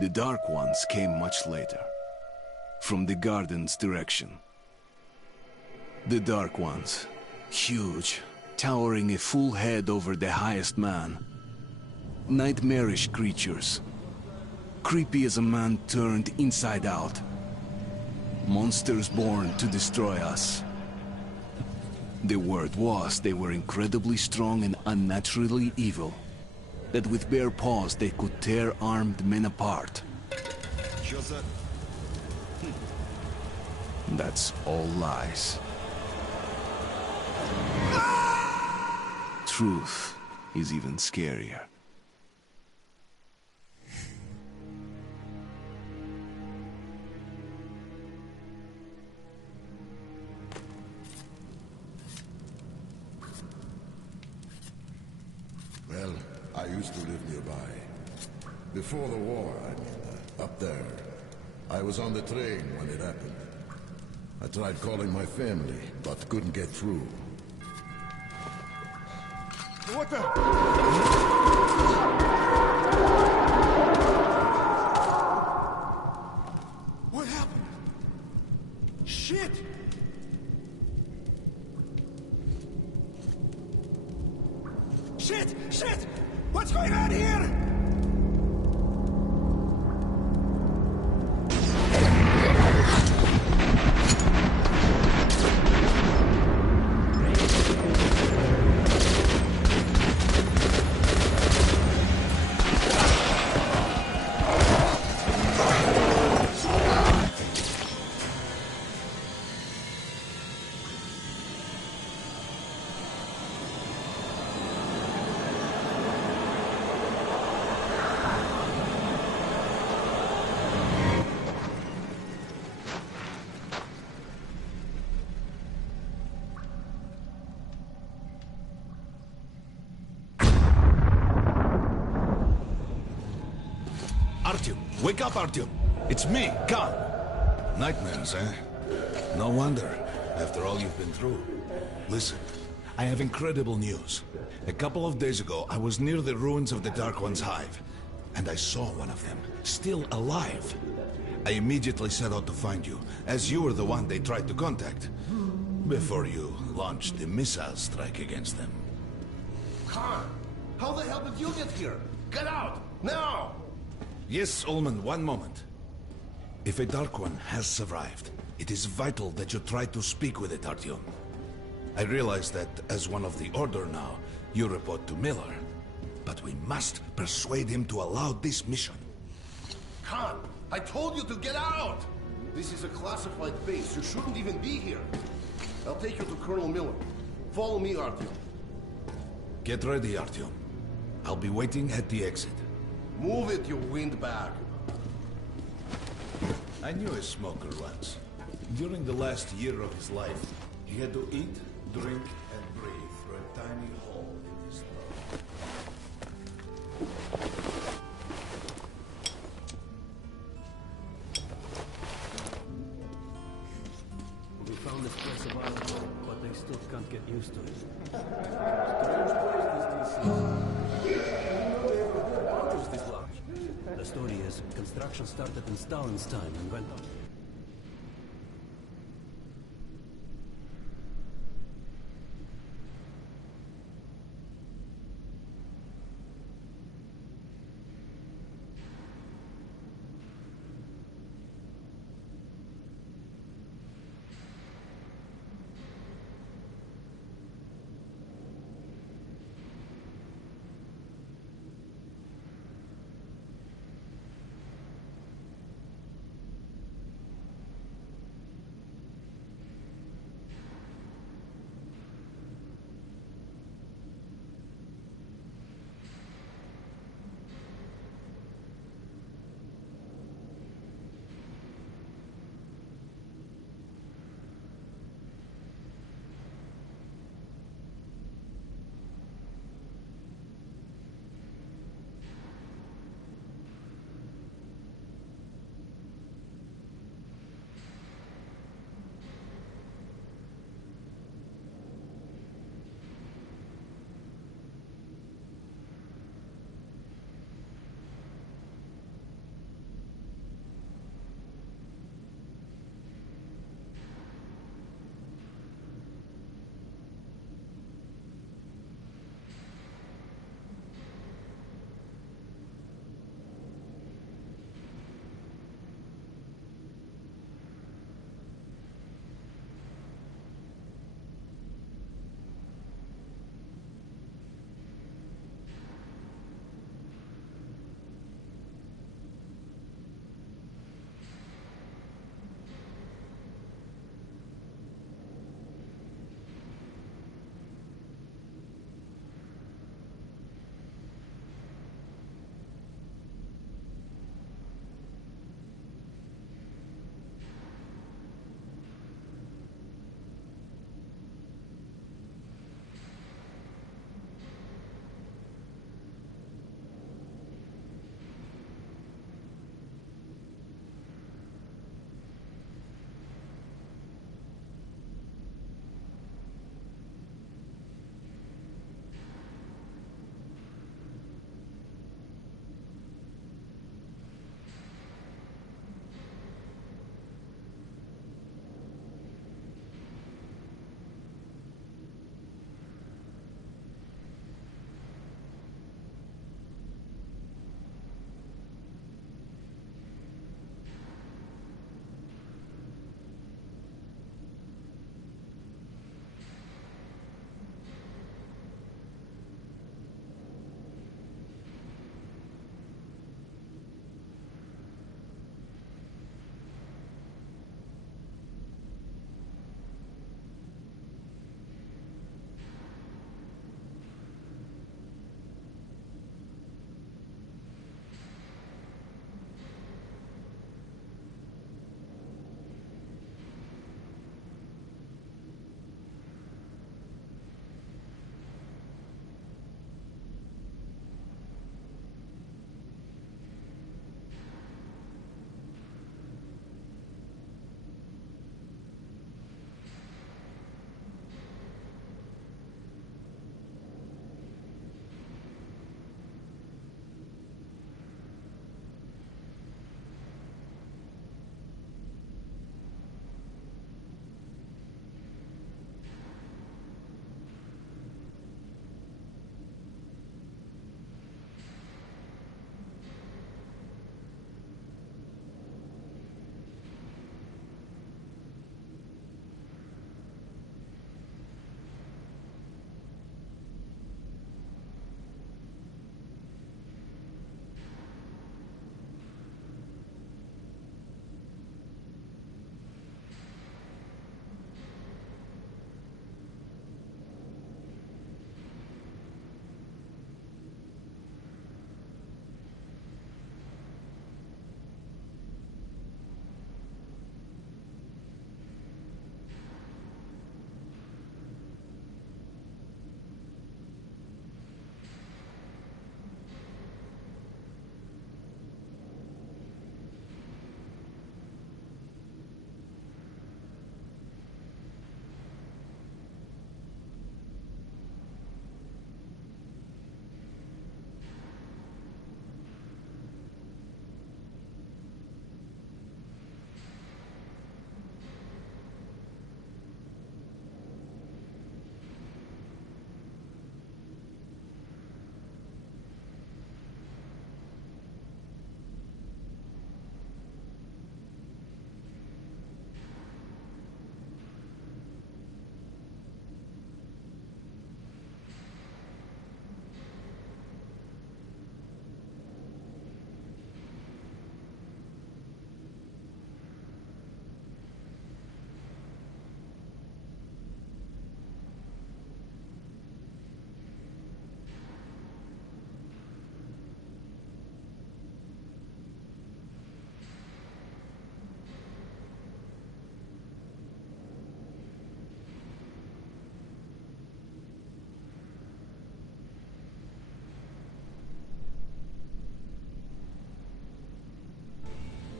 The Dark Ones came much later, from the garden's direction. The Dark Ones, huge, towering a full head over the highest man. Nightmarish creatures, creepy as a man turned inside out. Monsters born to destroy us. The word was they were incredibly strong and unnaturally evil. That with bare paws they could tear armed men apart. That's all lies. Truth is even scarier. Well, I used to live nearby. Before the war, up there. I was on the train when it happened. I tried calling my family, but couldn't get through. What the? What happened? Shit! Shit! Shit! What's going on here? Artyom, wake up, Artyom! It's me, Khan! Nightmares, eh? No wonder, after all you've been through. Listen, I have incredible news. A couple of days ago, I was near the ruins of the Dark One's hive, and I saw one of them, still alive. I immediately set out to find you, as you were the one they tried to contact, before you launched the missile strike against them. Khan, how the hell did you get here? Get out, now! Yes, Ullman, one moment. If a Dark One has survived, it is vital that you try to speak with it, Artyom. I realize that, as one of the Order now, you report to Miller. But we must persuade him to allow this mission. Khan, I told you to get out! This is a classified base. You shouldn't even be here. I'll take you to Colonel Miller. Follow me, Artyom. Get ready, Artyom. I'll be waiting at the exit. Move it, you windbag. I knew a smoker once. During the last year of his life, he had to eat, drink, and breathe through a tiny hole in his throat. We found this place a while ago, but they still can't get used to it. Strange place this is. This large. The story is, construction started in Stalin's time and went on.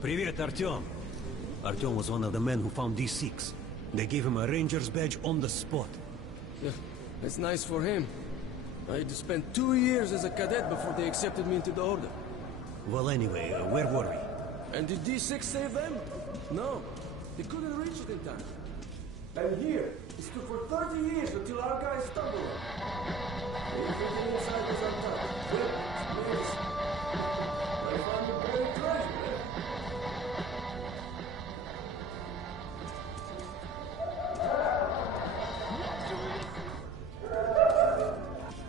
Привет, Artyom. Artyom was one of the men who found these Sikhs. They gave him a ranger's badge on the spot. Yeah, that's nice for him. I had to spend 2 years as a cadet before they accepted me into the order. Well, anyway, where were we? And did these six save them? No. They couldn't reach it in time. And here, it stood for 30 years until our guys stumbled. Everything inside was untouched. Weapons, medicine. I found a buried treasure there.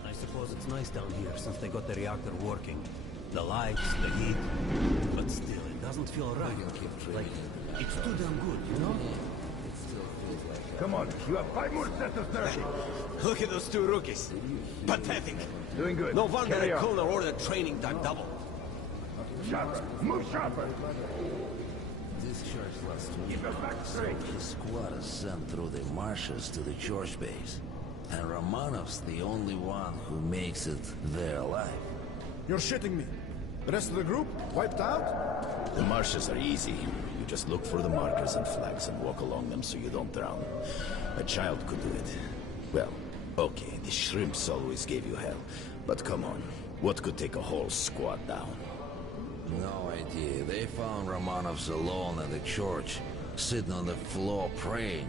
I suppose it's nice down here since they got the reactor working. The lights, the heat. But still, it doesn't feel right. Like, it's too damn good, you know? Come on, you have 5 more sets of 30. Look at those two rookies. Pathetic. Doing good. No wonder Carry the on. colonel ordered training done double. Sharper. Move sharper. Discharged last week. Keep your back straight. His squad is sent through the marshes to the church base. And Romanov's the only one who makes it there alive. You're shitting me. The rest of the group wiped out? The marshes are easy. You just look for the markers and flags and walk along them so you don't drown. A child could do it. Well, okay, the shrimps always gave you hell. But come on, what could take a whole squad down? No idea. They found Romanov's alone at the church, sitting on the floor praying.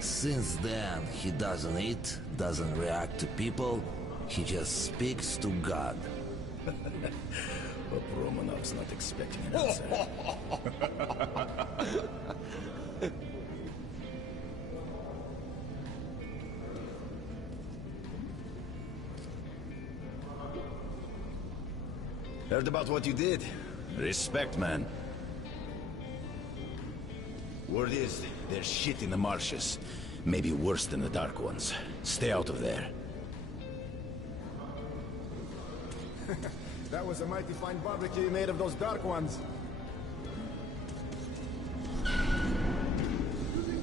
Since then, he doesn't eat, doesn't react to people. He just speaks to God. But Romanov's not expecting an answer. Heard about what you did. Respect, man. Word is, there's shit in the marshes. Maybe worse than the Dark Ones. Stay out of there. That was a mighty fine barbecue you made of those dark ones.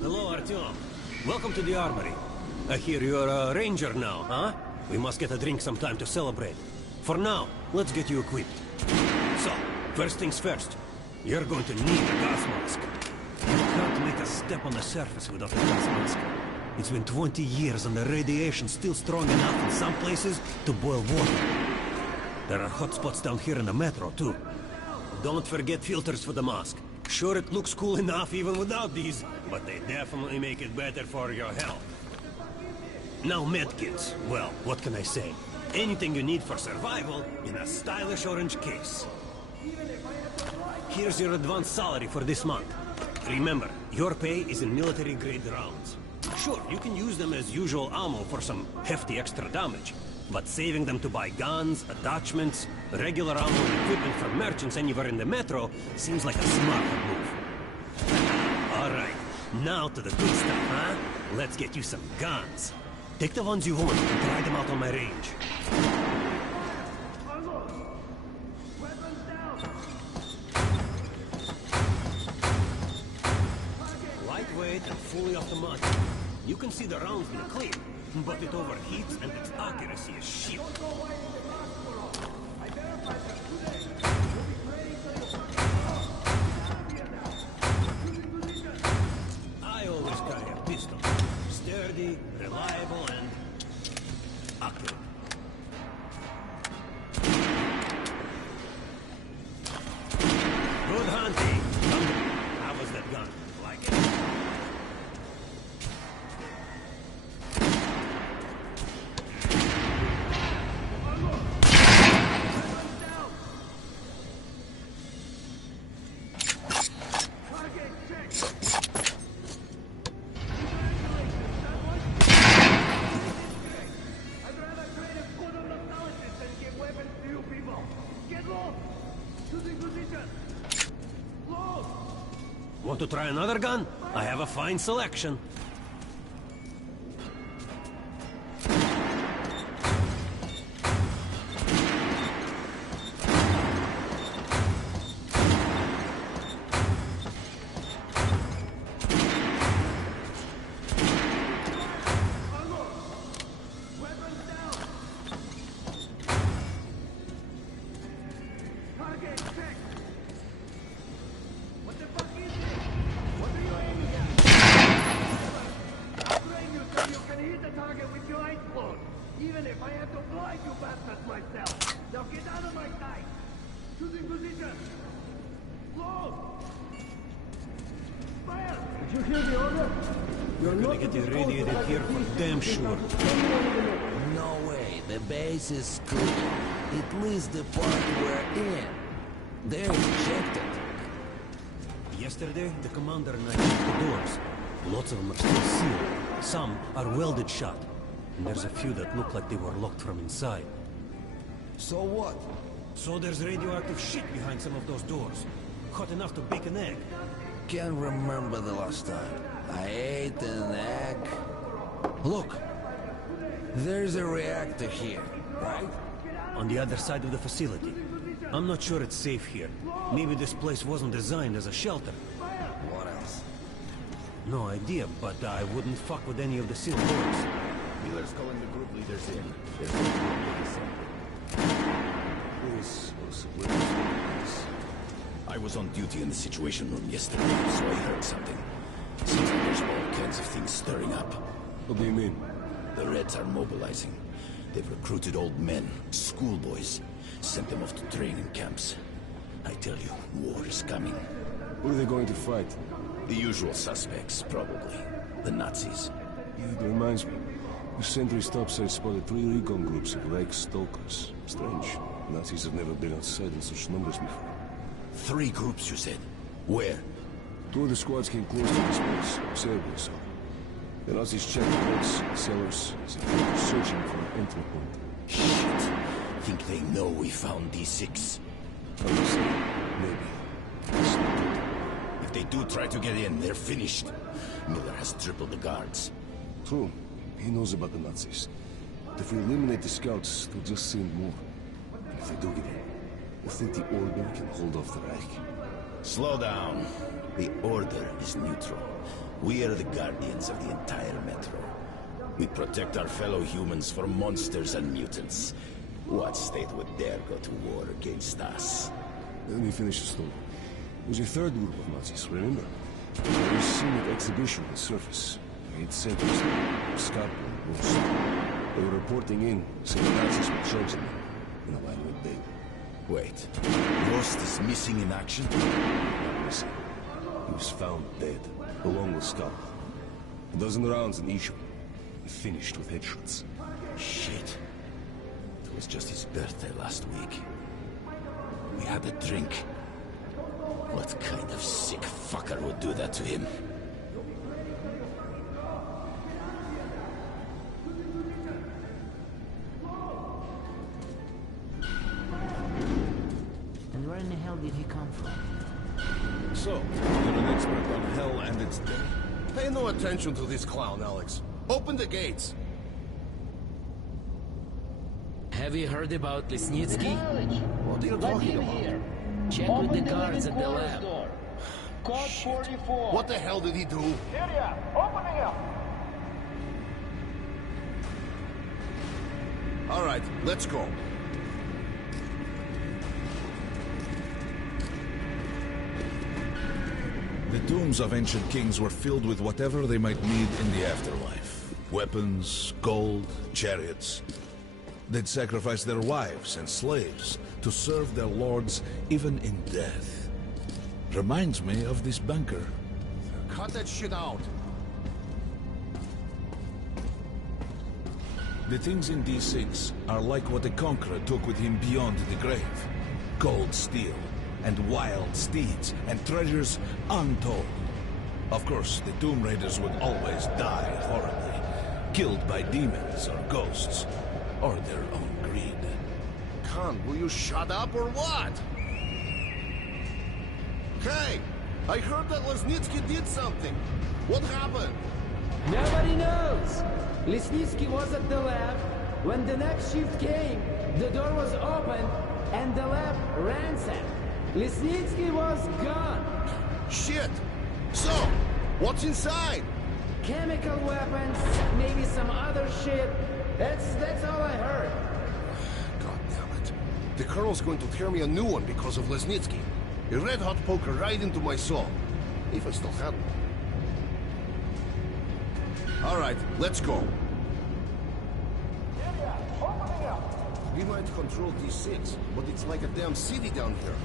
Hello, Artyom. Welcome to the armory. I hear you're a ranger now, huh? We must get a drink sometime to celebrate. For now, let's get you equipped. So, first things first. You're going to need a gas mask. You can't make a step on the surface without a gas mask. It's been 20 years and the radiation's still strong enough in some places to boil water. There are hot spots down here in the metro, too. Don't forget filters for the mask. Sure, it looks cool enough even without these, but they definitely make it better for your health. Now medkits. Well, what can I say? Anything you need for survival in a stylish orange case. Here's your advance salary for this month. Remember, your pay is in military-grade rounds. Sure, you can use them as usual ammo for some hefty extra damage, but saving them to buy guns, attachments, regular ammo and equipment from merchants anywhere in the metro seems like a smarter move. Alright, now to the good stuff, huh? Let's get you some guns. Take the ones you want and try them out on my range. Lightweight and fully automatic. You can see the rounds in the clear, but it overheats and its accuracy is shit. I always carry a pistol. Sturdy, reliable, and accurate. Good hunting. How was that gun? Like it? Want to try another gun? I have a fine selection. target with your eyes closed, even if I have to blind you bastards myself. Now get out of my sight. Choosing position. Close. Fire. Did you hear the order? We're gonna get irradiated here for damn sure. No way. The base is clear. At least the part we're in. They're ejected. Yesterday, the commander and I checked the doors. Lots of them are still sealed. Some are welded shut. And there's a few that look like they were locked from inside. So what? So there's radioactive shit behind some of those doors. Hot enough to bake an egg. Can't remember the last time I ate an egg. Look, there's a reactor here, right? On the other side of the facility. I'm not sure it's safe here. Maybe this place wasn't designed as a shelter. What else? No idea, but I wouldn't fuck with any of the sealed doors. Miller's calling the group leaders in. There's no group assembly. This was witness. I was on duty in the Situation Room yesterday, so I heard something. Seems like there's all kinds of things stirring up. What do you mean? The Reds are mobilizing. They've recruited old men, schoolboys, sent them off to training camps. I tell you, war is coming. Who are they going to fight? The usual suspects, probably. The Nazis. Yeah, it reminds me. The sentry topside spotted 3 recon groups of Reich stalkers. Strange. Nazis have never been outside in such numbers before. 3 groups, you said? Where? 2 of the squads came close to this place, observing so. The Nazis checked the boats, cellars, as if they were searching for an entry point. Shit. Think they know we found D6? Honestly, maybe. It's not good. If they do try to get in, they're finished. Miller has tripled the guards. True. He knows about the Nazis. But if we eliminate the scouts, they'll just send more. And if they do get in, you think the Order can hold off the Reich? Slow down. The Order is neutral. We are the guardians of the entire Metro. We protect our fellow humans from monsters and mutants. What state would dare go to war against us? Let me finish the story. There's a 3rd group of Nazis, remember? They were seen at exhibition on the surface. 8 centers, Scott and Wolves. They were reporting in, saying the Nazis were charging them. And the line went big. Wait, Rost is missing in action? Not missing. He was found dead, along with Scott. A dozen rounds in each of them. Finished with headshots. Shit. It was just his birthday last week. We had a drink. What kind of sick fucker would do that to him? And where in the hell did he come from? So, you're an expert on hell and its dead. Pay no attention to this clown, Alex. Open the gates. Have you heard about Lesnitsky? What are you talking about? Check with the guards at the lab. Code 44. What the hell did he do? Syria, opening up. All right, let's go. The tombs of ancient kings were filled with whatever they might need in the afterlife. Weapons, gold, chariots. They'd sacrifice their wives and slaves to serve their lords even in death. Reminds me of this bunker. Cut that shit out. The things in D6 are like what the Conqueror took with him beyond the grave. Gold steel, and wild steeds, and treasures untold. Of course, the Tomb Raiders would always die horribly, killed by demons or ghosts, or their own greed. Khan, will you shut up or what? Hey, I heard that Lesnitsky did something. What happened? Nobody knows. Lesnitsky was at the lab. When the next shift came, the door was open and the lab ransacked. Lesnitsky was gone. Shit! So, what's inside? Chemical weapons, maybe some other shit. That's all I heard. God damn it. The Colonel's going to tear me a new one because of Lesnitsky. A red-hot poker right into my soul. If I still had one. All right, let's go. We might control D6, but it's like a damn city down here.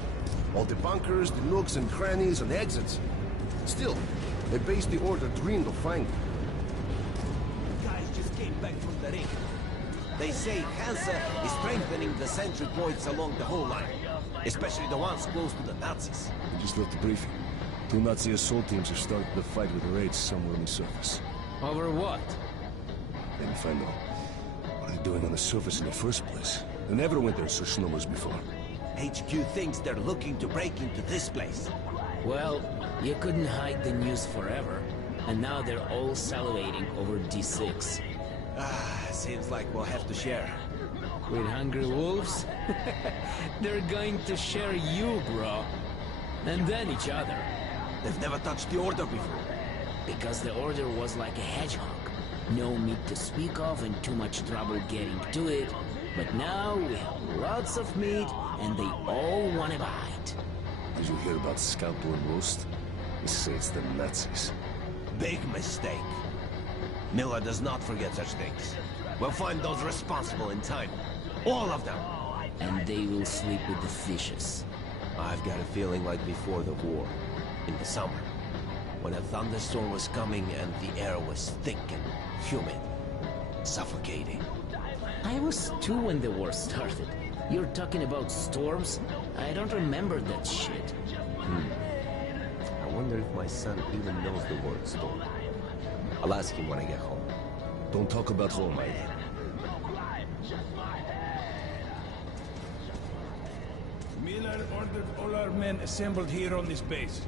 All the bunkers, the nooks and crannies and exits. Still, the base the Order dreamed of finding. Guys just came back from the ring. They say Hansa is strengthening the sentry points along the whole line, especially the ones close to the Nazis. We just left the briefing. 2 Nazi assault teams have started the fight with the raids somewhere on the surface. Over what? Let me find out. What are they doing on the surface in the first place? They never went there in such numbers before. HQ thinks they're looking to break into this place. Well, you couldn't hide the news forever. And now they're all salivating over D6. Seems like we'll have to share. With hungry wolves? They're going to share you, bro. And then each other. They've never touched the Order before. Because the Order was like a hedgehog. No meat to speak of and too much trouble getting to it. But now we have lots of meat and they all want to bite. Did you hear about Scalpel and Roast? They say it's the Nazis. Big mistake. Miller does not forget such things. We'll find those responsible in time. All of them. And they will sleep with the fishes. I've got a feeling like before the war. In the summer. When a thunderstorm was coming and the air was thick and humid. Suffocating. I was 2 when the war started. You're talking about storms? I don't remember that shit. I wonder if my son even knows the word storm. I'll ask him when I get home. Don't talk about home either. Miller ordered all our men assembled here on this base.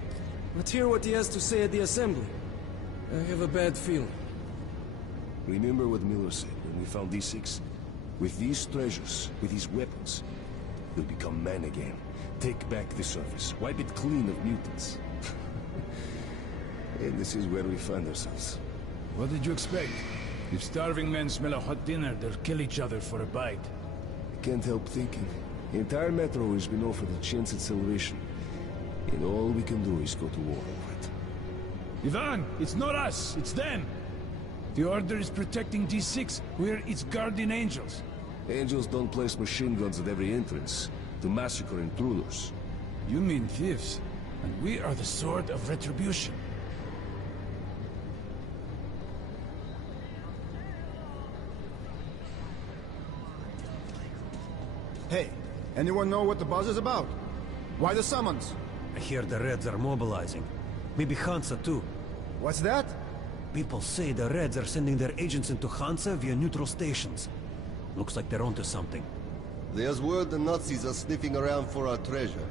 Let's hear what he has to say at the assembly. I have a bad feeling. Remember what Miller said when we found D6? With these treasures, with these weapons, we'll become man again. Take back the surface, wipe it clean of mutants. And this is where we find ourselves. What did you expect? If starving men smell a hot dinner, they'll kill each other for a bite. I can't help thinking. The entire Metro has been offered a chance at salvation. And all we can do is go to war over it. Ivan, it's not us, it's them! The Order is protecting D6, we're its guardian angels. Angels don't place machine guns at every entrance to massacre intruders. You mean thieves, and we are the sword of retribution. Hey, anyone know what the buzz is about? Why the summons? I hear the Reds are mobilizing. Maybe Hansa too. What's that? People say the Reds are sending their agents into Hansa via neutral stations. Looks like they're onto something. There's word the Nazis are sniffing around for our treasure.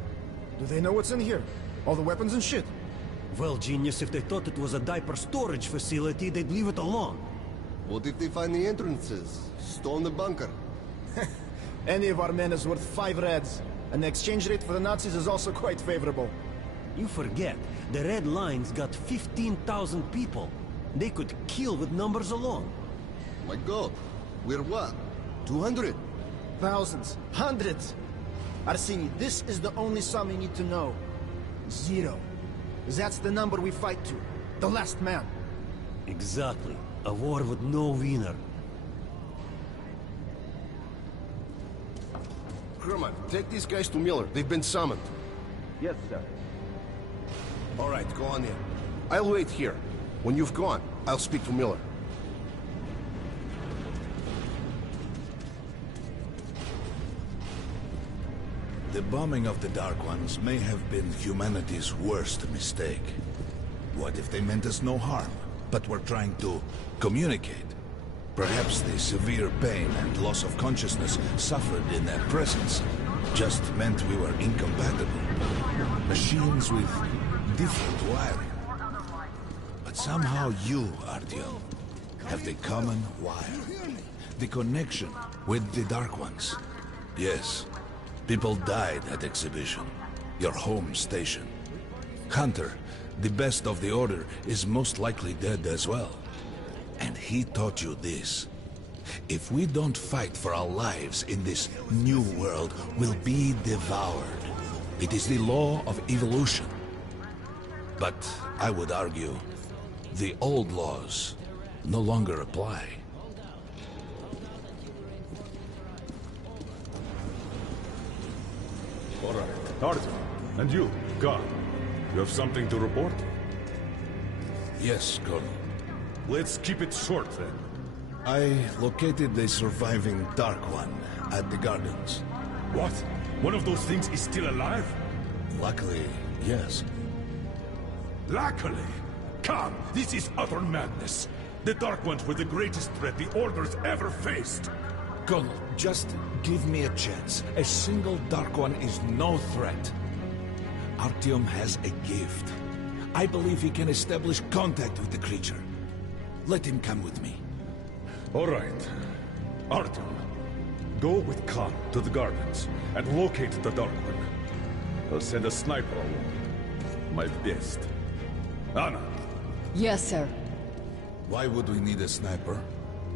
Do they know what's in here? All the weapons and shit? Well, genius, if they thought it was a diaper storage facility, they'd leave it alone. What if they find the entrances? Storm the bunker? Any of our men is worth 5 Reds. And the exchange rate for the Nazis is also quite favorable. You forget, the Red Line's got 15,000 people. They could kill with numbers alone. My god, we're what? 200? Thousands. Hundreds. Arseny, this is the only sum you need to know. 0. That's the number we fight to. The last man. Exactly. A war with no winner. Herman, take these guys to Miller. They've been summoned. Yes, sir. All right, go on in. I'll wait here. When you've gone, I'll speak to Miller. The bombing of the Dark Ones may have been humanity's worst mistake. What if they meant us no harm, but were trying to communicate? Perhaps the severe pain and loss of consciousness suffered in their presence just meant we were incompatible. Machines with different wiring. But somehow you, Artyom, have the common wire. The connection with the Dark Ones. Yes, people died at Exhibition, your home station. Hunter, the best of the Order, is most likely dead as well. And he taught you this. If we don't fight for our lives in this new world, we'll be devoured. It is the law of evolution. But I would argue, the old laws no longer apply. Artyom, and you, God, you have something to report? Yes, Colonel. Let's keep it short, then. I located the surviving Dark One at the gardens. What? One of those things is still alive? Luckily, yes. Luckily? Come, this is utter madness. The Dark Ones were the greatest threat the Order's ever faced. Colonel, just give me a chance. A single Dark One is no threat. Artyom has a gift. I believe he can establish contact with the creature. Let him come with me. All right. Artyom, go with Khan to the gardens and locate the Dark One. I'll send a sniper along. My best. Anna. Yes, sir. Why would we need a sniper?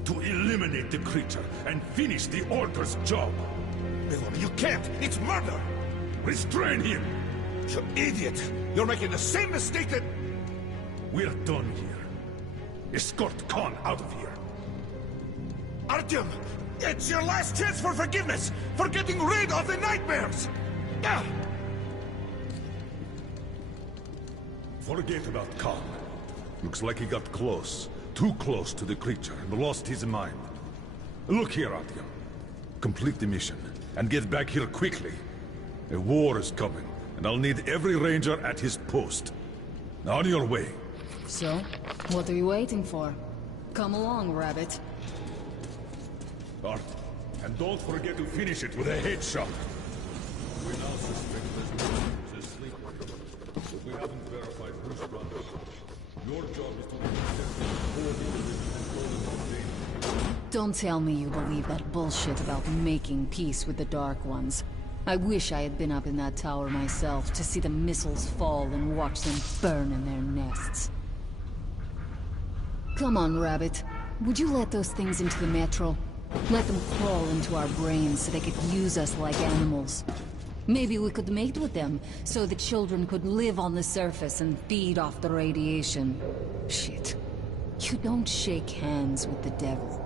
To eliminate the creature and finish the Order's job. You can't! It's murder! Restrain him! You idiot! You're making the same mistake that... We're done here. Escort Khan out of here. Artyom! It's your last chance for forgiveness! For getting rid of the nightmares! Ah! Forget about Khan. Looks like he got close. Too close to the creature and lost his mind. Look here, Artyom. Complete the mission and get back here quickly. A war is coming, and I'll need every ranger at his post. On your way. So, what are you waiting for? Come along, Rabbit. Art, and don't forget to finish it with a headshot. We now suspect this sleeper, but we haven't verified who's running. Your job is to Don't tell me you believe that bullshit about making peace with the Dark Ones. I wish I had been up in that tower myself to see the missiles fall and watch them burn in their nests. Come on, Rabbit. Would you let those things into the metro? Let them crawl into our brains so they could use us like animals. Maybe we could mate with them, so the children could live on the surface and feed off the radiation. Shit. You don't shake hands with the devil.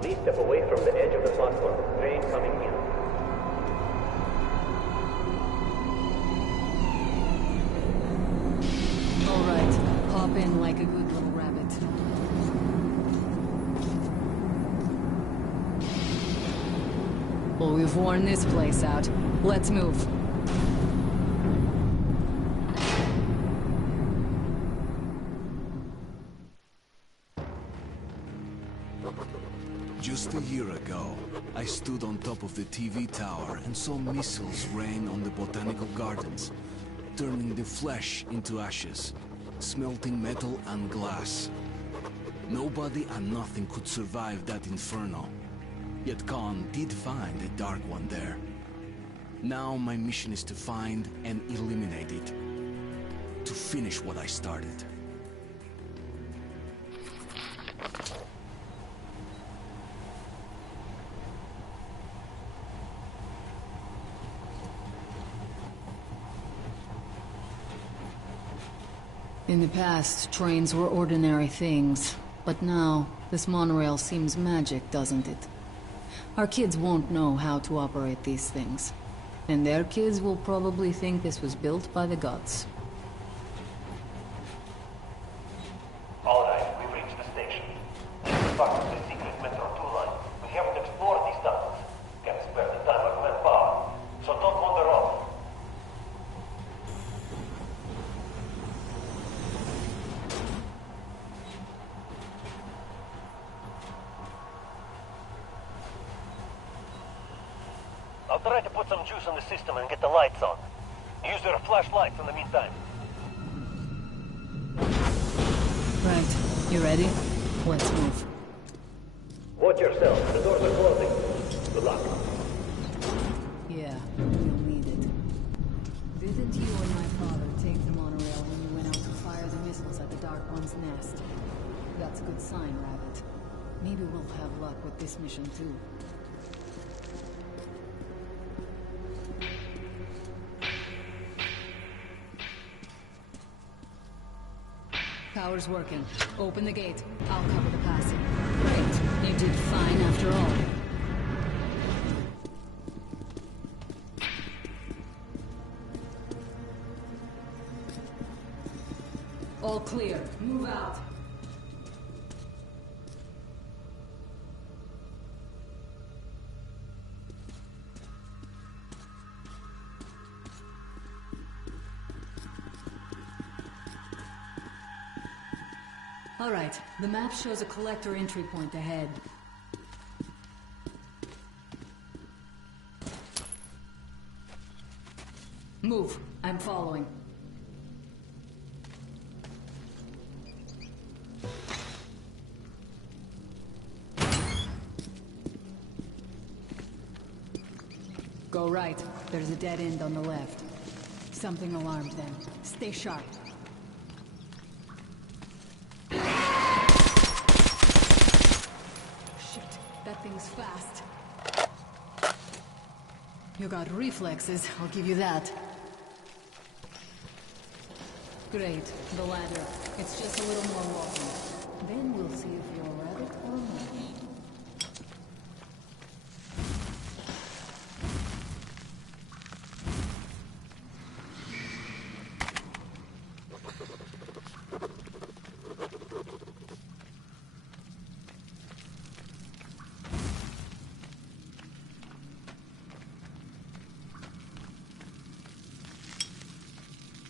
Please step away from the edge of the platform. Train coming in. All right. Hop in like a good little rabbit. Well, we've worn this place out. Let's move. Just a year ago, I stood on top of the TV tower and saw missiles rain on the botanical gardens, turning the flesh into ashes, smelting metal and glass. Nobody and nothing could survive that inferno. Yet Khan did find a Dark One there. Now my mission is to find and eliminate it. To finish what I started. In the past, trains were ordinary things. But now, this monorail seems magic, doesn't it? Our kids won't know how to operate these things. And their kids will probably think this was built by the gods. All right, we've reached the station. This is part of the secret Metro 2 line. We haven't explored these tunnels. Can't spare the time or manpower. So don't wander off. I'll try to put some juice on the system and get the lights on. Use your flashlights in the meantime. Right. You ready? Let's move. Watch yourself. The doors are closing. Good luck. Yeah, we'll need it. Didn't you and my father take the monorail when you went out to fire the missiles at the Dark One's nest? That's a good sign, Rabbit. Maybe we'll have luck with this mission, too. Power's working. Open the gate. I'll cover the passing. Great. You did fine after all. All clear. Move out. All right, the map shows a collector entry point ahead. Move. I'm following. Go right. There's a dead end on the left. Something alarmed them. Stay sharp. That thing's fast. You got reflexes, I'll give you that. Great, the ladder. It's just a little more walking. Then we'll see if you're a rabbit or a monkey.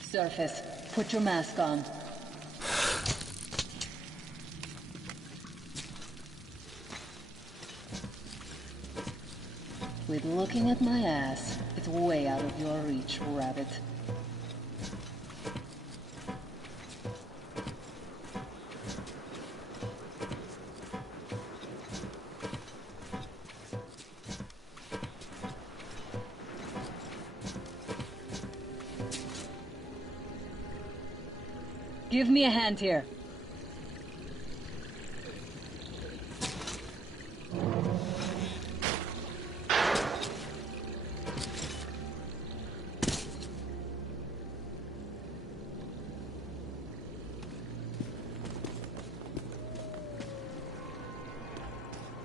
Surface. Put your mask on. Quit looking at my ass. It's way out of your reach, rabbit. Give me a hand here.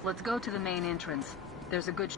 Let's go to the main entrance. There's a good